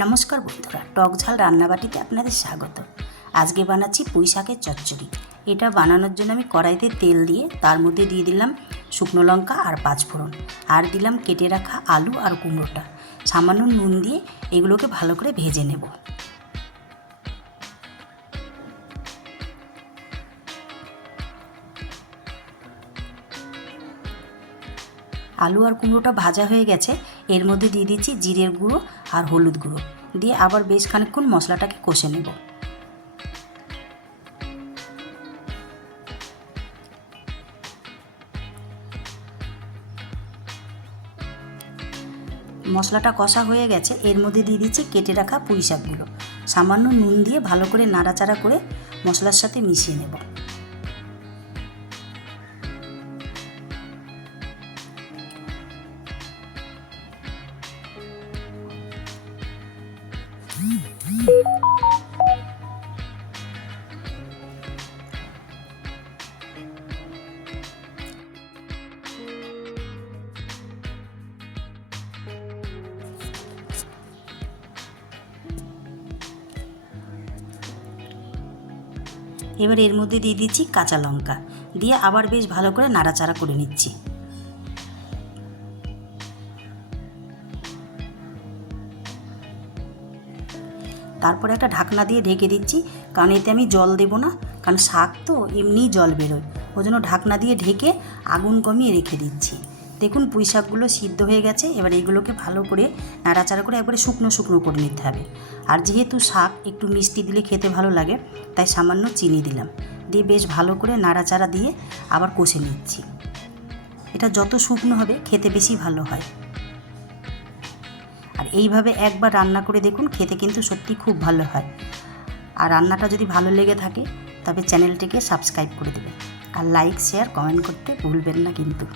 নমস্কার বন্ধুরা, টক ঝাল রান্নাবাটিতে আপনাদের স্বাগত। আজকে বানাচ্ছি পুঁই শাকের চচ্চড়ি। এটা বানানোর জন্য আমি কড়াইতে তেল দিয়ে তার মধ্যে দিয়ে দিলাম শুকনো লঙ্কা আর পাঁচফোড়ন, আর দিলাম কেটে রাখা আলু আর কুমড়োটা। সামান্য নুন দিয়ে এগুলোকে ভালো করে ভেজে নেব। আলু আর কুমড়োটা ভাজা হয়ে গেছে, এর মধ্যে দিয়ে দিচ্ছি জিরের গুঁড়ো আর হলুদ গুঁড়ো, দিয়ে আবার বেশ খানিকক্ষণ মশলাটাকে কষে নেব। মশলাটা কষা হয়ে গেছে, এর মধ্যে দিয়ে দিচ্ছি কেটে রাখা পুঁই শাকগুলো। সামান্য নুন দিয়ে ভালো করে নাড়াচাড়া করে মশলার সাথে মিশিয়ে নেব। এবার এর মধ্যে দিয়ে দিচ্ছি কাঁচা লঙ্কা, দিয়ে আবার বেশ ভালো করে নাড়াচাড়া করে নিচ্ছি। তারপরে একটা ঢাকনা দিয়ে ঢেকে দিচ্ছি, কারণ এতে আমি জল দেব না, কারণ শাক তো এমনিই জল বেরোয়। ওই জন্য ঢাকনা দিয়ে ঢেকে আগুন কমিয়ে রেখে দিচ্ছি। দেখুন পুঁই শাকগুলো সিদ্ধ হয়ে গেছে। এবার এগুলোকে ভালো করে নাড়াচাড়া করে একবারে শুকনো শুকনো করে নিতে হবে। আর যেহেতু শাক একটু মিষ্টি দিলে খেতে ভালো লাগে, তাই সামান্য চিনি দিলাম, দিয়ে বেশ ভালো করে নাড়াচাড়া দিয়ে আবার কষে নিচ্ছি। এটা যত শুকনো হবে খেতে বেশি ভালো হয়। আর এইভাবে একবার রান্না করে দেখুন, খেতে কিন্তু সত্যি খুব ভালো হয়। আর রান্নাটা যদি ভালো লেগে থাকে তবে চ্যানেলটিকে সাবস্ক্রাইব করে দেবেন, আর লাইক শেয়ার কমেন্ট করতে ভুলবেন না কিন্তু।